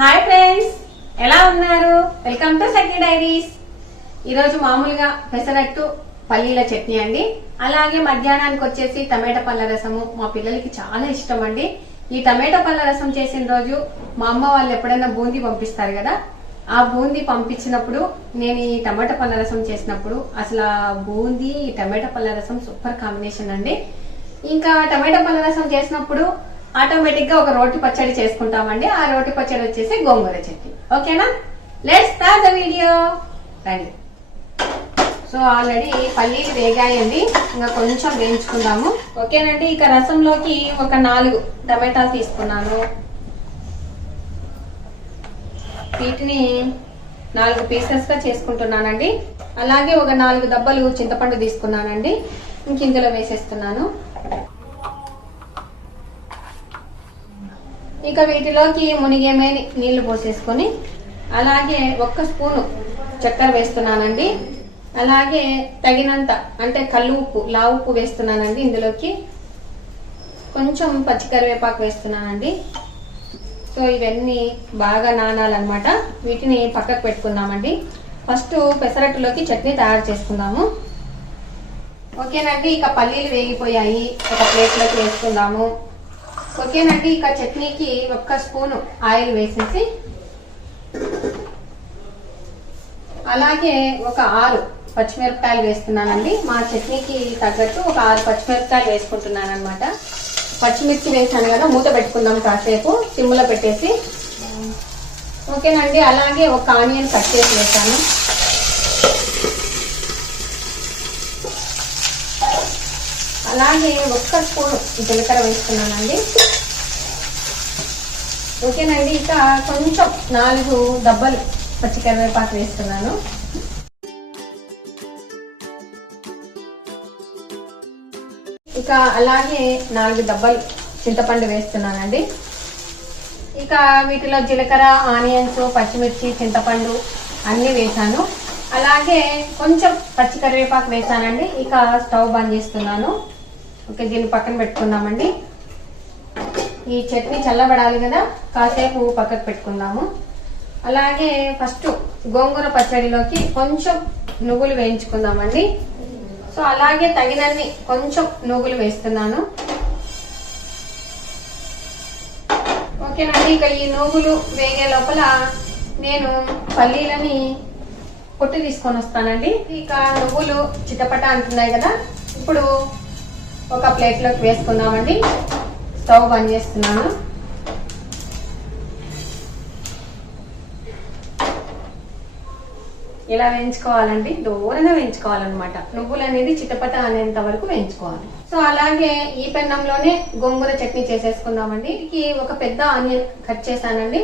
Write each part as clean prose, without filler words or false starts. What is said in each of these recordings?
Hi friends, ఎలా ఉన్నారు? Welcome to Sakhi diaries. ఈరోజు మామూలుగా పెసరట్టు పల్లీల చట్నీ అండి. అలాగే మధ్యాహ్నానికి వచ్చేసి టమాటా పళ్ళ రసము. మా పిల్లలకి చాలా ఇష్టం అండి. ఈ టమాటా పళ్ళ రసం చేసిన రోజు మా అమ్మ వాళ్ళు ఎప్పుడైనా బూందీ పంపిస్తారు కదా, ఆ బూందీ పంపించినప్పుడు నేను ఈ టమాటా పళ్ళ రసం చేసినప్పుడు అసలు ఆ బూందీ ఈ టమాటా పళ్ళ రసం సూపర్ కాంబినేషన్ అండి. ఇంకా టమాటా పళ్ళ రసం చేసినప్పుడు ఆటోమేటిక్ గా ఒక రోటి పచ్చడి చేసుకుంటామండి. ఆ రోటి పచ్చడి వచ్చేసి గోంగూర చట్నీ. ఓకేనా, లెట్స్ స్టార్ట్ ద వీడియో. రండి. సో ఆల్రెడీ పల్లీలు వేగాయండి, ఇంకా కొంచెం వేయించుకుందాము. ఓకేనండి, ఇక రసంలోకి ఒక 4 టమాటాలు తీసుకున్నాను. వీటిని 4 పీసెస్ గా చేసుకుంటున్నానండి. అలాగే ఒక 4 దబ్బలు చింతపండు తీసుకున్నానండి. ఇంక ఇందులో వేసేస్తున్నాను. ఇక వీటిలోకి మునిగేమేని నీళ్లు పోసేసుకొని అలాగే 1 స్పూను చక్కెర వేస్తున్నానండి. అలాగే తగినంత అంటే కల్లు ఉప్పు, లావు ఉప్పు వేస్తున్నానండి. ఇందులోకి కొంచెం పచ్చికరివేపాకు వేస్తున్నానండి. సో ఇవన్నీ బాగా నానాలన్నమాట. వీటిని పక్కకు పెట్టుకుందామండి. ఫస్ట్ పెసరట్టులోకి చట్నీ తయారు చేసుకుందాము. ఓకేనండి, ఇక పల్లీలు వేగిపోయాయి, ఒక ప్లేట్లోకి వేసుకుందాము. ఓకేనండి, ఇక చట్నీకి 1 స్పూను ఆయిల్ వేసేసి అలాగే ఒక 6 పచ్చిమిరపకాయలు వేస్తున్నానండి. మా చట్నీకి తగ్గట్టు ఒక 6 పచ్చిమిరపకాయలు వేసుకుంటున్నాను అనమాట. పచ్చిమిర్చి వేసాను కదా, మూత పెట్టుకుందాం కాసేపు సిమ్లో పెట్టేసి. ఓకేనండి, అలాగే ఒక ఆనియన్ కట్ చేసి వేసాను. అలాగే 1 స్పూన్ జీలకర్ర వేసుకున్నానండి. ఓకేనండి, ఇక కొంచెం 4 దబ్బలు పచ్చికరివేపాకు వేస్తున్నాను. ఇక అలాగే 4 దబ్బలు చింతపండు వేస్తున్నానండి. ఇక వీటిలో జీలకర్ర, ఆనియన్స్, పచ్చిమిర్చి, చింతపండు అన్నీ వేసాను. అలాగే కొంచెం పచ్చికరివేపాకు వేసానండి. ఇక స్టవ్ బంద్ చేస్తున్నాను. ఓకే, దీన్ని పక్కన పెట్టుకుందామండి. ఈ చట్నీ చల్లబడాలి కదా, కాసేపు పక్కకు పెట్టుకుందాము. అలాగే ఫస్ట్ గోంగూర పచ్చడిలోకి కొంచెం నువ్వులు వేయించుకుందామండి. సో అలాగే తగినన్ని కొంచెం నువ్వులు వేస్తున్నాను. ఓకేనండి, ఇక ఈ నువ్వులు వేగే లోపల నేను పల్లీలని పొట్టు తీసుకొని వస్తానండి. ఇక నువ్వులు చిటపట అంటున్నాయి కదా, ఇప్పుడు ఒక ప్లేట్లోకి వేసుకుందామండి. స్టవ్ బంద్ చేస్తున్నాను. ఇలా వేయించుకోవాలండి, దూరంగా వేయించుకోవాలన్నమాట. నువ్వులు అనేది చిటపట అనేంత వరకు వేయించుకోవాలి. సో అలాగే ఈ పెన్నంలోనే గోంగూర చట్నీ చేసేసుకుందామండి. ఒక పెద్ద ఆనియన్ కట్ చేశానండి.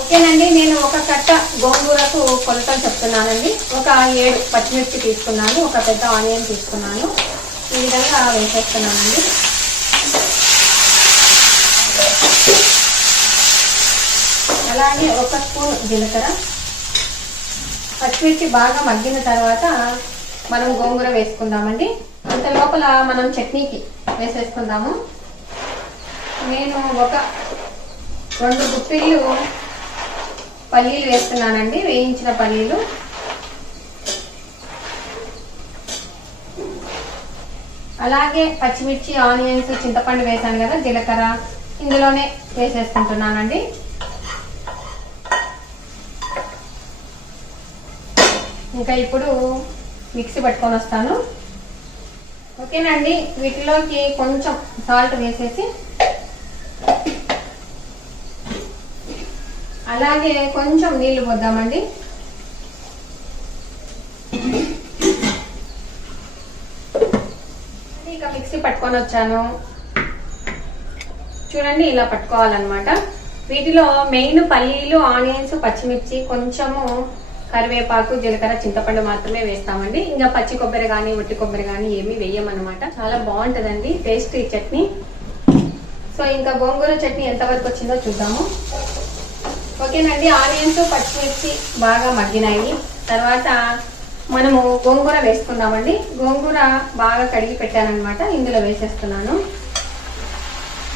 ఓకేనండి, నేను ఒక కట్ట గోంగూరకు కొలతలు చెప్తున్నానండి. ఒక 7 పచ్చిమిర్చి తీసుకున్నాను, ఒక పెద్ద ఆనియన్ తీసుకున్నాను. ఈ విధంగా వేసేస్తున్నానండి. అలాగే 1 స్పూన్ జీలకర్ర. పచ్చిమిర్చి బాగా మగ్గిన తర్వాత మనం గోంగూర వేసుకుందామండి. అంత లోపల మనం చట్నీకి వేసేసుకుందాము. నేను ఒక 2 గుప్పిళ్ళు పల్లీలు వేస్తున్నానండి, వేయించిన పల్లీలు. అలాగే పచ్చిమిర్చి, ఆనియన్స్, చింతపండు వేసాను కదా, జీలకర్ర ఇందులోనే వేసేసుకుంటున్నానండి. ఇంకా ఇప్పుడు మిక్సీ పట్టుకొని వస్తాను. ఓకేనండి, వీటిలోకి కొంచెం సాల్ట్ వేసేసి అలాగే కొంచెం నీళ్లు పోద్దామండి. ఇక మిక్సీ పట్టుకొని వచ్చాను. చూడండి, ఇలా పట్టుకోవాలన్నమాట. వీటిలో మెయిన్ పల్లీలు, ఆనియన్స్, పచ్చిమిర్చి, కొంచెము కరివేపాకు, జీలకర్ర, చింతపండు మాత్రమే వేస్తామండి. ఇంకా పచ్చి కొబ్బరి కానీ ఒట్టి కొబ్బరి కానీ ఏమీ వేయమన్నమాట. చాలా బాగుంటుందండి టేస్ట్ ఈ చట్నీ. సో ఇంకా గోంగూర చట్నీ ఎంతవరకు వచ్చిందో చూద్దాము. ఓకేనండి, ఆనియన్స్, పచ్చిమిర్చి బాగా మగ్గినాయి. తర్వాత మనము గోంగూర వేసుకుందామండి. గోంగూర బాగా కడిగి పెట్టానన్నమాట, ఇందులో వేసేస్తున్నాను.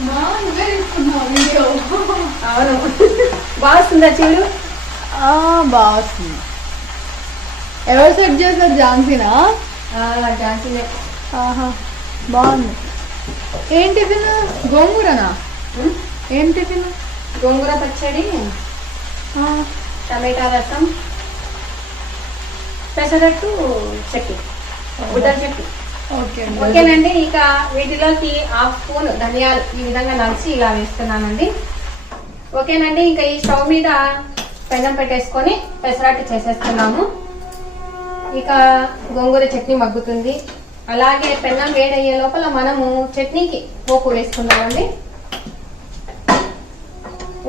నువ్వే తీసుకున్నావు వీడియో. అవును బాగుందా చూడు. బాగుంది. ఎవరు సెట్ చేశారు? ఝాన్సీనా? ఝాన్సీనే. ఆహా బాగుంది. ఏం టిఫిన్? గోంగూరనా? ఏం టిఫిన్? గోంగూర పచ్చడి, టమాటా రసం, పెసరట్టు, చట్నీ, ఉడర్ చట్నీ. ఓకేనండి. ఇక వీటిలోకి 1/2 స్పూన్ ధనియాలు ఈ విధంగా నలిచి ఇలా వేస్తున్నానండి. ఓకేనండి. ఇంకా ఈ స్టవ్ మీద పెనం పెట్టేసుకొని పెసరట్టు చేసేస్తున్నాము. ఇక గోంగూర చట్నీ మగ్గుతుంది. అలాగే పెనం వేడయ్యే లోపల మనము చట్నీకి పోపు వేసుకుందామండి.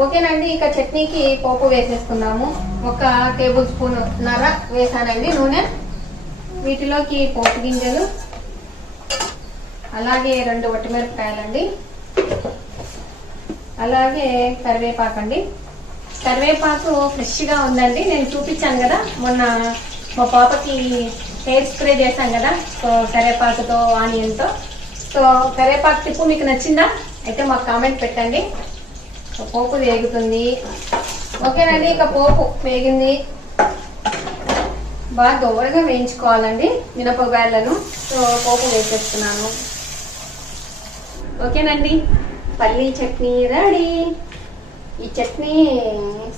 ఓకేనండి. ఇక చట్నీకి పోపు వేసేసుకున్నాము. 1 టేబుల్ స్పూన్ నర వేసానండి నూనె. వీటిలోకి పోపు గింజలు, అలాగే 2 వట్టిమిరపకాయలండి, అలాగే కరివేపాకండి. కరివేపాకు ఫ్రెష్గా ఉందండి. నేను చూపించాను కదా మొన్న మా పాపకి హెయిర్ స్ప్రే చేశాం కదా, సో కరివేపాకుతో ఆనియన్తో. సో కరివేపాకు టిప్పు మీకు నచ్చిందా అయితే మాకు కామెంట్ పెట్టండి. పోపు వేగుతుంది. ఓకేనండి. ఇక పోపు వేగింది. బాగా దోరగా వేయించుకోవాలండి మినపగాయలను. సో పోపు వేసేస్తున్నాను. ఓకేనండి. పల్లీ చట్నీ రెడీ. ఈ చట్నీ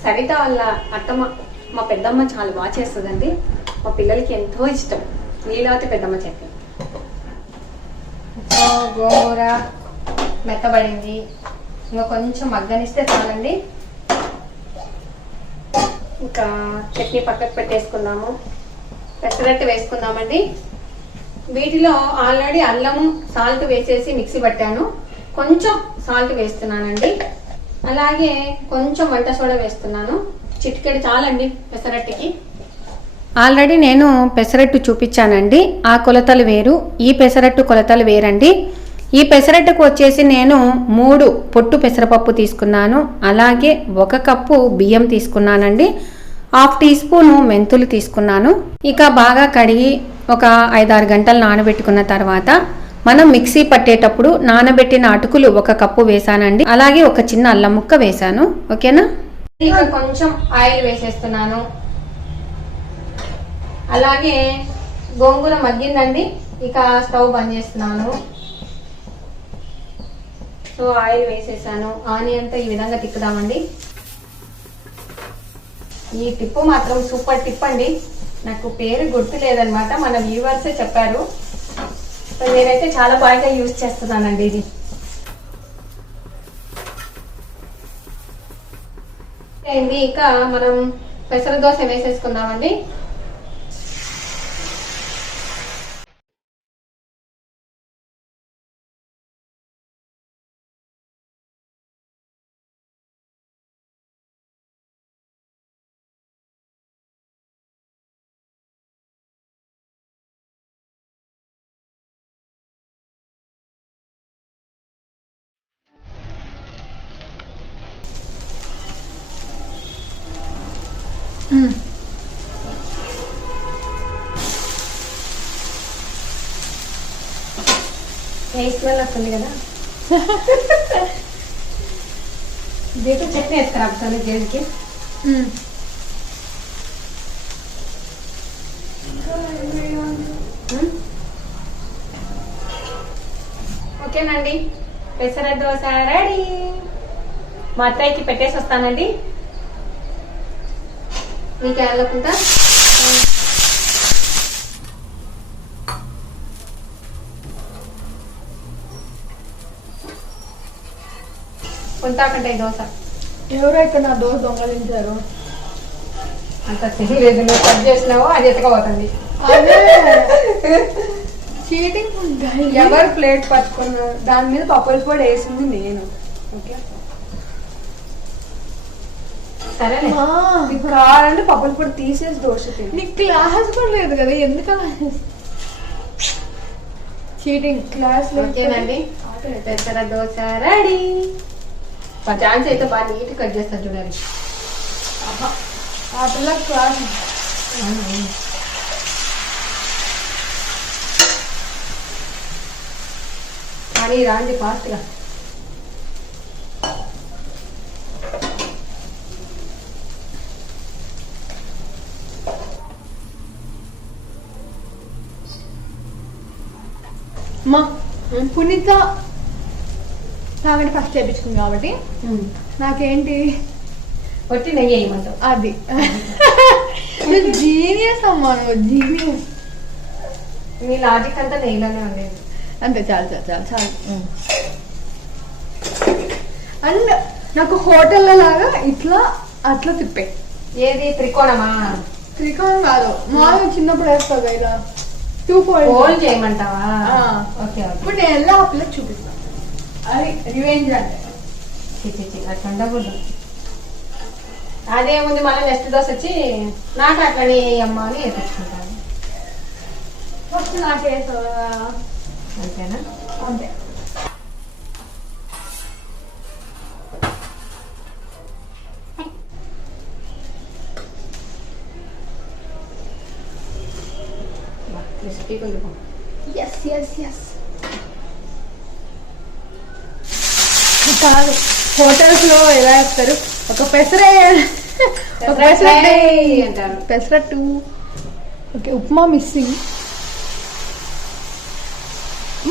సరిత వాళ్ళ అత్తమ్మ, మా పెద్దమ్మ చాలా బాగా చేస్తుందండి. మా పిల్లలకి ఎంతో ఇష్టం లీలావతి పెద్దమ్మ చట్నీ. సో గోంగూర మెత్తబడింది. ఇంకా కొంచెం మగ్గనిస్తే చాలండి. ఇంకా చట్నీ పక్కకు పెట్టేసుకుందాము. పెసరట్టు వేసుకుందామండి. వీటిలో ఆల్రెడీ అల్లము సాల్ట్ వేసేసి మిక్సీ పట్టాను. కొంచెం సాల్ట్ వేస్తున్నానండి. అలాగే కొంచెం వంట సోడా వేస్తున్నాను. చిటికెడు చాలండి పెసరట్టుకి. ఆల్రెడీ నేను పెసరట్టు చూపించానండి. ఆ కొలతలు వేరు, ఈ పెసరట్టు కొలతలు వేరండి. ఈ పెసరట్టుకు వచ్చేసి నేను 3 పొట్టు పెసరపప్పు తీసుకున్నాను. అలాగే 1 కప్పు బియ్యం తీసుకున్నానండి. 1/2 టీ స్పూన్ మెంతులు తీసుకున్నాను. ఇక బాగా కడిగి ఒక 5-6 గంటలు నానబెట్టుకున్న తర్వాత మనం మిక్సీ పట్టేటప్పుడు నానబెట్టిన అటుకులు 1 కప్పు వేసానండి. అలాగే ఒక చిన్న అల్లం ముక్క వేసాను. ఓకేనా. ఇక కొంచెం ఆయిల్ వేసేస్తున్నాను. అలాగే గోంగూర మగ్గిందండి. ఇక స్టవ్ బంద్ చేస్తున్నాను. సో ఆయిల్ వేసేసాను. ఆనియన్తో ఈ విధంగా తిప్పుదామండి. ఈ టిప్పు మాత్రం సూపర్ టిప్ అండి. నాకు పేరు గుర్తు లేదనమాట, మన వ్యూవర్సే చెప్పారు. సో నేనైతే చాలా బాగా యూజ్ చేస్తున్నానండి ఇది. అయింది. ఇక మనం పెసర దోశ వేసేసుకుందామండి. స్మెల్ వస్తుంది కదా. దీంతో చట్నీ వేస్తారా ఒకసారి జేడికి? ఓకేనండి. పెసర దోశ రెడీ. మా అత్తయ్యకి పెట్టేసి వస్తానండి. మీకు వెళ్ళకుండా కొంటాకంటే దోశ. ఎవరైతే నా దోశ దొంగలించారు? అంత తెలియలేదు. నువ్వు కట్ చేసినావో అది ఎత్తకపోతుంది. ఎవరు ప్లేట్ పట్టుకున్నారు? దాని మీద పప్పుల పొడి వేసింది నేను. ఓకే సరే కావాలంటే పప్పుల పొడి తీసేసి దోశ నీకు క్లాస్ కూడా లేదు కదా, ఎందుకలా చీటింగ్? క్లాస్ ఓకేనండి. పెసర దోశ రెడీ. మా ఛాన్స్ అయితే బాగా నీట్ కట్ చేస్తాను చూడండి. ఆ పిల్ల క్లాస్ కానీ రాండి ఫాస్ట్గా. మా పునీత తాగండి ఫస్ట్ చేయించుకుంది కాబట్టి నాకేంటి కొట్టి నెయ్యి వేయమంటావు. అది జీనియస్ అమ్మా, నువ్వు జీనియస్. మీ లాజిక్ అంతా నెయ్యిలోనే ఉండేది. అంతే, చాలు చాలు చాలు చాలు. అండ్ నాకు హోటల్లో లాగా ఇట్లా అట్లా తిప్పే. ఏది త్రికోణమా? త్రికోణం కాదు, మామూలుగా చిన్నప్పుడు వేస్తా ఇలా 2 fold హోల్ చేయమంటావా? Okay okay. ఇప్పుడు నేను ఎలా ఆ పిల్లకి చూపిస్తాను. అది రివెంజ్ అంటే అట్లా ఉండకూడదు. అదేముంది, మళ్ళీ నెక్స్ట్ దోశ వచ్చి నాకు అట్లనే అమ్మ అని వేపించుకుంటాను. ఫస్ట్ నాకేసా అంతేనా? అంతే. క్రిస్పీ కొంచెం. Yes yes yes. కాదు, హోటల్స్ లో ఎలా వేస్తారు, ఒక పెసరట్టు అంటారు. పెసరట్టు. Okay, upma missing.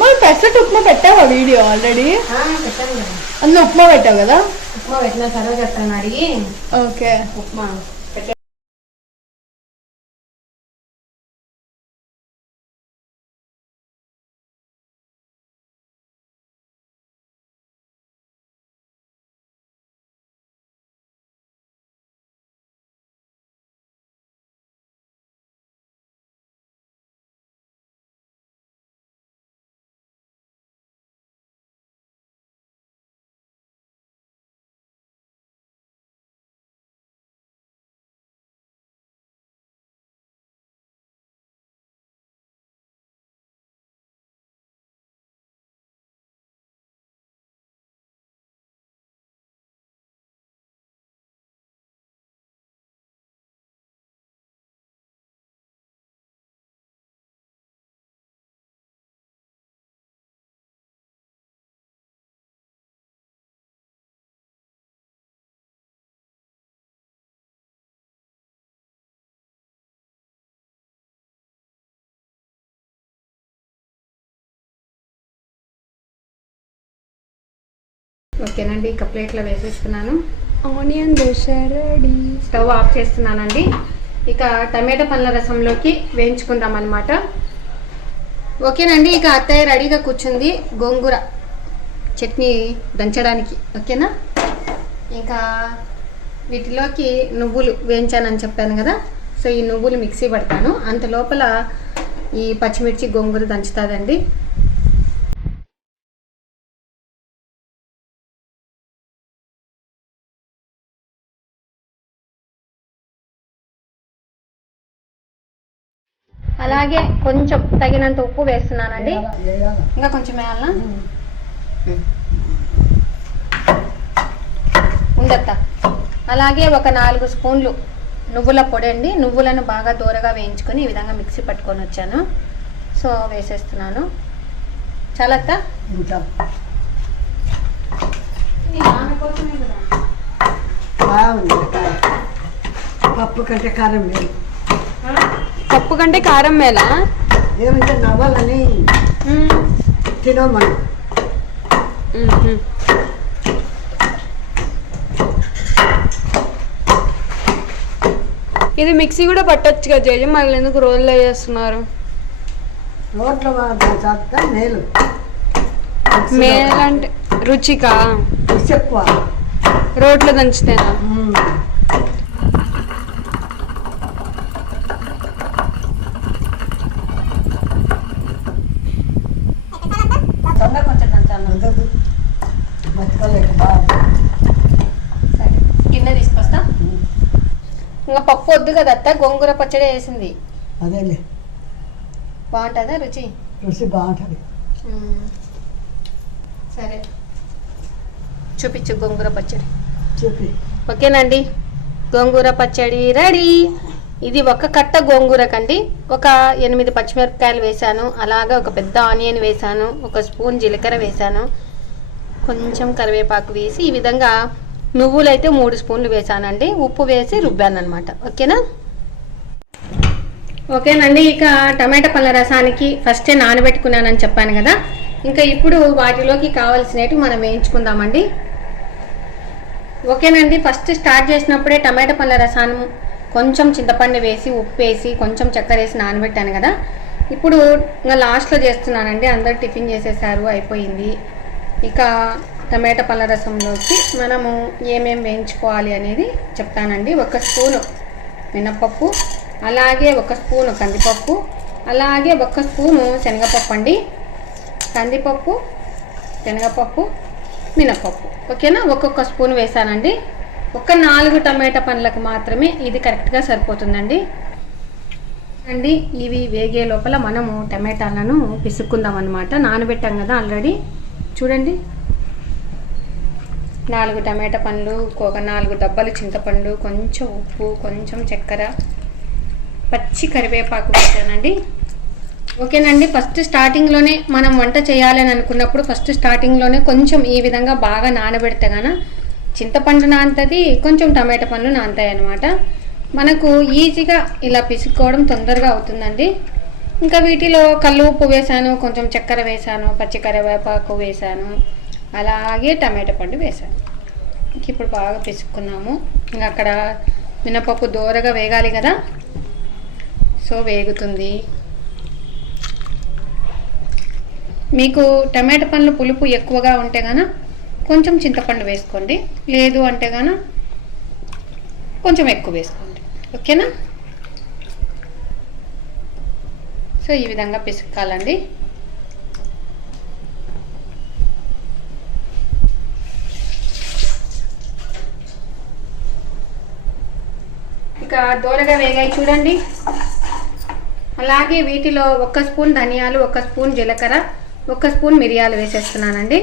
మరి పెసరట్టు ఉప్మా పెట్టావా వీడియో ఆల్రెడీ? పెట్టాను కదా. అందులో ఉప్మా పెట్టావు కదా? ఉప్మా పెట్టిన సర్వ చెప్తాను అడిగి. ఓకే, ఉప్మా పెట్టే. ఓకేనండి, ఇక ప్లేట్లో వేసేస్తున్నాను. Onion dosa ready. Stove off చేస్తున్నానండి. ఇక టమాటా పండ్ల రసంలోకి వేయించుకుందాం అన్నమాట. ఓకేనండి, ఇక అత్తయ్య రెడీగా కూర్చుంది గోంగూర చట్నీ దంచడానికి. ఓకేనా? ఇంకా వీటిలోకి నువ్వులు వేయించానని చెప్పాను కదా, సో ఈ నువ్వులు మిక్సీ పడతాను. అంత లోపల ఈ పచ్చిమిర్చి గోంగూర దంచుతుందండి. అలాగే కొంచెం తగినంత ఉప్పు వేస్తున్నానండి. ఇంకా కొంచెం వేయాలా? ఉండత్త. అలాగే ఒక 4 స్పూన్లు నువ్వుల పొడి అండి. నువ్వులను బాగా దూరగా వేయించుకొని ఈ విధంగా మిక్సీ పట్టుకొని వచ్చాను. సో వేసేస్తున్నాను. చాలత్త? పప్పు కంటే కారం మేలు. పప్పు కంటే కారం మేలా? ఏమంటే నవ్వాలని తినమని. ఇది మిక్సీ కూడా పట్టొచ్చు కదా జేజీ, మళ్ళీ ఎందుకు రోల్లో చేస్తున్నారు? రోట్లో చేస్తా మేలు. మేలు అంటే రుచికా? రుచి ఎక్కువ. రోట్లో దంచితేనా? కొంచెం దంచాను. బతకలేక బాగా. సరే, గిన్నె తీసుకొస్తా. ఇంకా పప్పు వద్దు కదా అత్త, గోంగూర పచ్చడి వేసింది. అదేలే, బాగుంటుందా రుచి? రుచి బాగుంటుంది. సరే, చూపించు గోంగూర పచ్చడి. చెప్పి ఓకేనండి, గోంగూర పచ్చడి రెడీ. ఇది ఒక కట్ట గోంగూరకండి ఒక 8 పచ్చిమిరపకాయలు వేసాను. అలాగే ఒక పెద్ద ఆనియన్ వేసాను, ఒక స్పూన్ జీలకర్ర వేసాను, కొంచెం కరివేపాకు వేసి ఈ విధంగా నువ్వులు అయితే 3 స్పూన్లు వేసానండి. ఉప్పు వేసి రుబ్బాను అనమాట. ఓకేనా? ఓకేనండి, ఇక టమాటా పళ్ళ రసానికి ఫస్టే నానబెట్టుకున్నానని చెప్పాను కదా. ఇంకా ఇప్పుడు వాటిలోకి కావాల్సినవి మనం వేయించుకుందామండి. ఓకేనండి, ఫస్ట్ స్టార్ట్ చేసినప్పుడే టమాటా పళ్ళ రసాన్ని కొంచెం చింతపండు వేసి ఉప్పు వేసి కొంచెం చక్కెర వేసి నానబెట్టాను కదా. ఇప్పుడు ఇంకా లాస్ట్లో చేస్తున్నానండి. అందరు టిఫిన్ చేసేసారు, అయిపోయింది. ఇక టమాటా పళ్ళ రసంలోకి మనము ఏమేమి వేయించుకోవాలి అనేది చెప్తానండి. 1 స్పూను మినపప్పు, అలాగే 1 స్పూను కందిపప్పు, అలాగే 1 స్పూను శనగపప్పు అండి. కందిపప్పు, శనగపప్పు, మినపప్పు ఓకేనా, ఒక్కొక్క స్పూన్ వేసానండి. 4 టమాటా పండ్లకు మాత్రమే ఇది కరెక్ట్గా సరిపోతుందండి. అండి ఇవి వేగే లోపల మనము టమాటాలను పిసుక్కుందాం అన్నమాట. నానబెట్టాం కదా ఆల్రెడీ. చూడండి, 4 టమాటా పండ్లు, ఒక 4 డబ్బాలు చింతపండు, కొంచెం ఉప్పు, కొంచెం చక్కెర, పచ్చి కరివేపాకు వేసానండి. ఓకేనండి, ఫస్ట్ స్టార్టింగ్లోనే మనం వంట చేయాలని అనుకున్నప్పుడు ఫస్ట్ స్టార్టింగ్లోనే కొంచెం ఈ విధంగా బాగా నానబెడితే గాన చింతపండు నానుతుంది, కొంచెం టమాటా పండ్లు నానుతాయి అన్నమాట. మనకు ఈజీగా ఇలా పిసుక్కోవడం తొందరగా అవుతుందండి. ఇంకా వీటిలో కల్లు ఉప్పు వేసాను, కొంచెం చక్కెర వేసాను, పచ్చి కరివేపాకు వేసాను, అలాగే టమాటా పండు వేసాను. ఇప్పుడు బాగా పిసుక్కున్నాము. ఇంకా అక్కడ మినపప్పు దోరగా వేగాలి కదా, సో వేగుతుంది. మీకు టమాటా పండ్లు పులుపు ఎక్కువగా ఉంటే గాన కొంచెం చింతపండు వేసుకోండి, లేదు అంటే గాన కొంచెం ఎక్కువ వేసుకోండి. ఓకేనా, సో ఈ విధంగా పిసుక్కాలండి. ఇక దోరగా వేగాయి చూడండి. అలాగే వీటిలో 1 స్పూన్ ధనియాలు, 1 స్పూన్ జీలకర్ర, 1 స్పూన్ మిరియాలు వేసేస్తున్నానండి.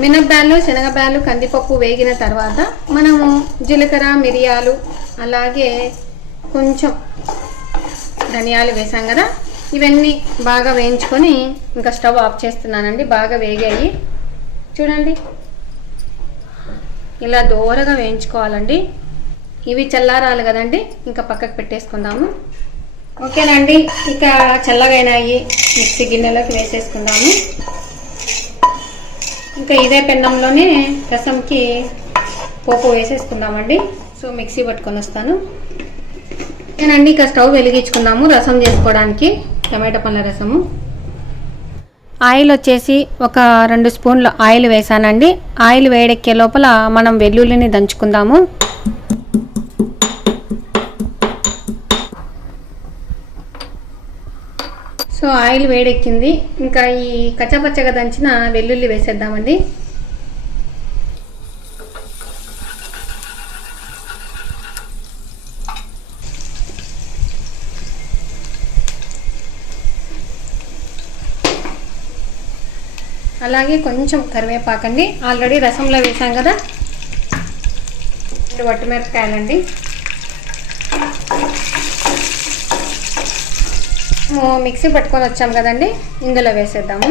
మినప్పాలు, శనగపాలు, కందిపప్పు వేగిన తర్వాత మనము జీలకర్ర, మిరియాలు, అలాగే కొంచెం ధనియాలు వేసాం కదా. ఇవన్నీ బాగా వేయించుకొని ఇంకా స్టవ్ ఆఫ్ చేస్తున్నానండి. బాగా వేగాయి చూడండి, ఇలా దోరగా వేయించుకోవాలండి. ఇవి చల్లారాలి కదండి, ఇంకా పక్కకు పెట్టేసుకుందాము. ఓకేనండి, ఇక చల్లగైనాయి, మిక్సీ గిన్నెలోకి వేసేసుకుందాము. ఇంకా ఇదే పెన్నంలోనే రసంకి పోపు వేసేసుకుందామండి. సో మిక్సీ పట్టుకొని వస్తాను. ఓకేనండి, ఇక స్టవ్ వెలిగించుకుందాము రసం చేసుకోవడానికి. టమాటా పండ్ల రసము. ఆయిల్ వచ్చేసి ఒక 2 స్పూన్లు ఆయిల్ వేసానండి. ఆయిల్ వేడెక్కే లోపల మనం వెల్లుల్లిని దంచుకుందాము. సో ఆయిల్ వేడెక్కింది. ఇంకా ఈ కచ్చపచ్చగా దంచిన వెల్లుల్లి వేసేద్దామండి. అలాగే కొంచెం కరివేపాకండి. ఆల్రెడీ రసంలో వేసాం కదా. 2 వట్టిమిరపకాయలండి. మిక్సీ పట్టుకొని వచ్చాం కదండి, ఇందులో వేసేద్దాము.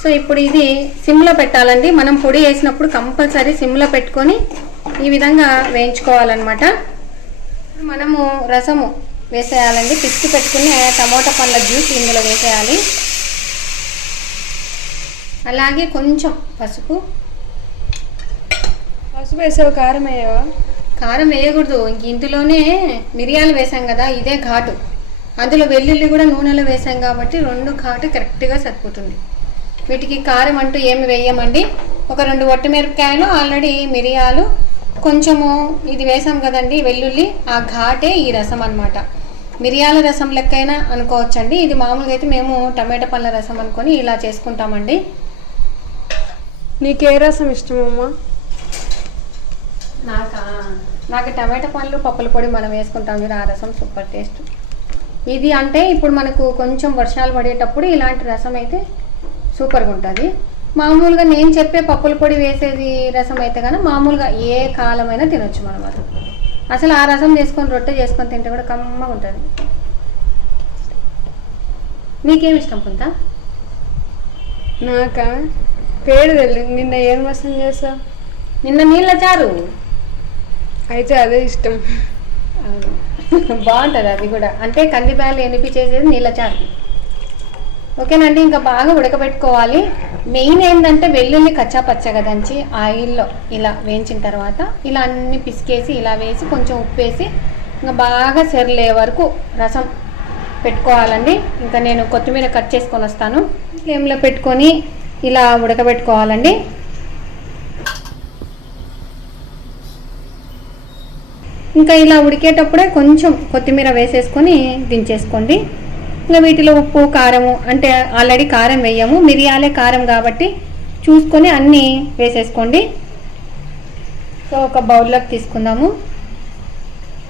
సో ఇప్పుడు ఇది సిమ్లో పెట్టాలండి. మనం పొడి వేసినప్పుడు కంపల్సరీ సిమ్లో పెట్టుకొని ఈ విధంగా వేయించుకోవాలన్నమాట. మనము రసము వేసేయాలండి. పిసికి పెట్టుకుని టమాటా పండ్ల జ్యూస్ ఇందులో వేసేయాలి. అలాగే కొంచెం పసుపు వేసావు, కారం వేయవా? కారం వేయకూడదు, ఇంక ఇందులోనే మిరియాలు వేసాం కదా, ఇదే ఘాటు. అందులో వెల్లుల్లి కూడా నూనెలో వేసాం కాబట్టి 2 ఘాటు కరెక్ట్గా సరిపోతుంది. వీటికి కారం అంటూ ఏమి వేయమండి. ఒక 2 వట్టిమిరపకాయలు, ఆల్రెడీ మిరియాలు, కొంచెము ఇది వేసాం కదండి వెల్లుల్లి, ఆ ఘాటే ఈ రసం అన్నమాట. మిరియాల రసం లెక్కైనా అనుకోవచ్చండి. ఇది మామూలుగా అయితే మేము టమాటా పండ్ల రసం అనుకొని ఇలా చేసుకుంటామండి. నీకే రసం ఇష్టమమ్మా? నాకు టమాటా పండ్లు పప్పుల పొడి మనం వేసుకుంటాం కదా, ఆ రసం సూపర్ టేస్ట్. ఇది అంటే ఇప్పుడు మనకు కొంచెం వర్షాలు పడేటప్పుడు ఇలాంటి రసం అయితే సూపర్గా ఉంటుంది. మామూలుగా నేను చెప్పే పప్పుల పొడి వేసేది రసం అయితే కానీ మామూలుగా ఏ కాలమైనా తినొచ్చు మనం. అసలు ఆ రసం చేసుకొని రొట్టె చేసుకొని తింటే కూడా కమ్మగా ఉంటుంది. నీకేమి ఇష్టం పుంత? నాకా పేరు తెలియదు. నిన్న ఏం రసం చేసా? నిన్న నీళ్ళ చారు. అయితే అదే ఇష్టం. బాగుంటుంది అది కూడా, అంటే కందిబ్యాలు ఎనిపి చేసేది నీళ్ళ చారు. ఓకేనండి, ఇంకా బాగా ఉడకబెట్టుకోవాలి. మెయిన్ ఏంటంటే వెల్లుల్లి కచ్చా పచ్చగా దంచి ఆయిల్లో ఇలా వేయించిన తర్వాత ఇలా అన్ని పిసికేసి ఇలా వేసి కొంచెం ఉప్పు వేసి ఇంకా బాగా సెర్లే వరకు రసం పెట్టుకోవాలండి. ఇంకా నేను కొత్తిమీర కట్ చేసుకొని వస్తాను. ఫ్లేమ్లో పెట్టుకొని ఇలా ఉడకబెట్టుకోవాలండి. ఇంకా ఇలా ఉడికేటప్పుడే కొంచెం కొత్తిమీర వేసేసుకొని దించేసుకోండి. ఇంకా వీటిలో ఉప్పు కారము, అంటే ఆల్రెడీ కారం వేయము, మిరియాలే కారం కాబట్టి చూసుకొని అన్నీ వేసేసుకోండి. సో ఒక బౌల్లోకి తీసుకుందాము.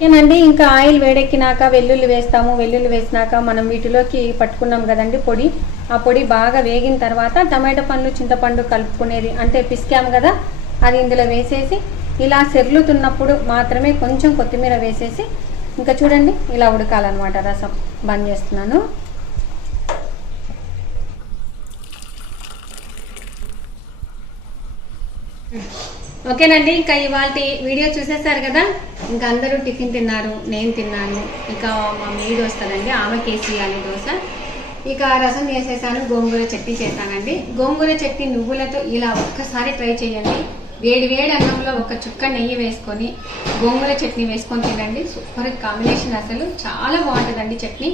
ఏనండి, ఇంకా ఆయిల్ వేడెక్కినాక వెల్లుల్లి వేస్తాము. వెల్లుల్లి వేసినాక మనం వీటిలోకి పట్టుకున్నాం కదండి పొడి, ఆ పొడి బాగా వేగిన తర్వాత టమాటా పండు చింతపండు కలుపుకునేది అంటే పిసికాము కదా, అది ఇందులో వేసేసి ఇలా సెర్లుతున్నప్పుడు మాత్రమే కొంచెం కొత్తిమీర వేసేసి ఇంకా చూడండి ఇలా ఉడకాలన్నమాట. రసం బంద్ చేస్తున్నాను. ఓకేనండి, ఇంకా ఇవాళ వీడియో చూసేసారు కదా. ఇంకా అందరూ టిఫిన్ తిన్నారు, నేను తిన్నాను. ఇక మా మేడ్ వస్తుందండి, ఆమెకి వేసేయాలి దోశ. ఇక రసం చేసేసాను, గోంగూర చట్నీ చేశానండి. గోంగూర చట్నీ నువ్వులతో ఇలా ఒక్కసారి ట్రై చేయండి. వేడి వేడి అన్నంలో ఒక చుక్క నెయ్యి వేసుకొని గోంగూర చట్నీ వేసుకొని తినండి. సూపర్ కాంబినేషన్, అసలు చాలా బాగుంటుందండి చట్నీ.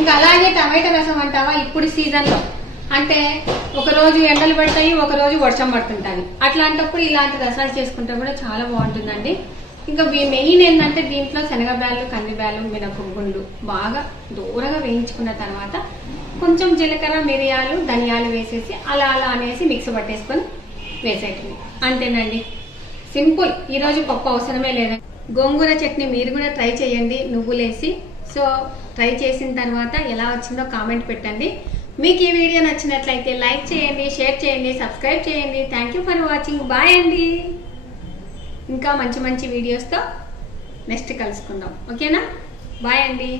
ఇంకా అలాగే టమాటా రసం అంటావా, ఇప్పుడు సీజన్లో అంటే ఒకరోజు ఎండలు పడతాయి, ఒకరోజు వర్షం పడుతుంటుంది. అట్లాంటప్పుడు ఇలాంటి రసాలు చేసుకుంటే కూడా చాలా బాగుంటుందండి. ఇంకా మెయిన్ ఏంటంటే దీంట్లో శనగబ్యాలు, కందిబ్యాలు, మినపగుండ్లు బాగా దూరగా వేయించుకున్న తర్వాత కొంచెం జీలకర్ర, మిరియాలు, ధనియాలు వేసేసి అలా అలా అనేసి మిక్స్ పట్టేసుకొని వేసేటివి. అంతేనండి, సింపుల్. ఈరోజు పప్పు అవసరమే లేదండి. గోంగూర చట్నీ మీరు కూడా ట్రై చేయండి నువ్వులేసి. సో ట్రై చేసిన తర్వాత ఎలా వచ్చిందో కామెంట్ పెట్టండి. మీకు ఈ వీడియో నచ్చినట్లయితే లైక్ చేయండి, షేర్ చేయండి, సబ్స్క్రైబ్ చేయండి. Thank you for watching. Bye అండి. ఇంకా మంచి మంచి వీడియోస్తో నెక్స్ట్ కలుసుకుందాం. ఓకేనా? బాయ్ అండి.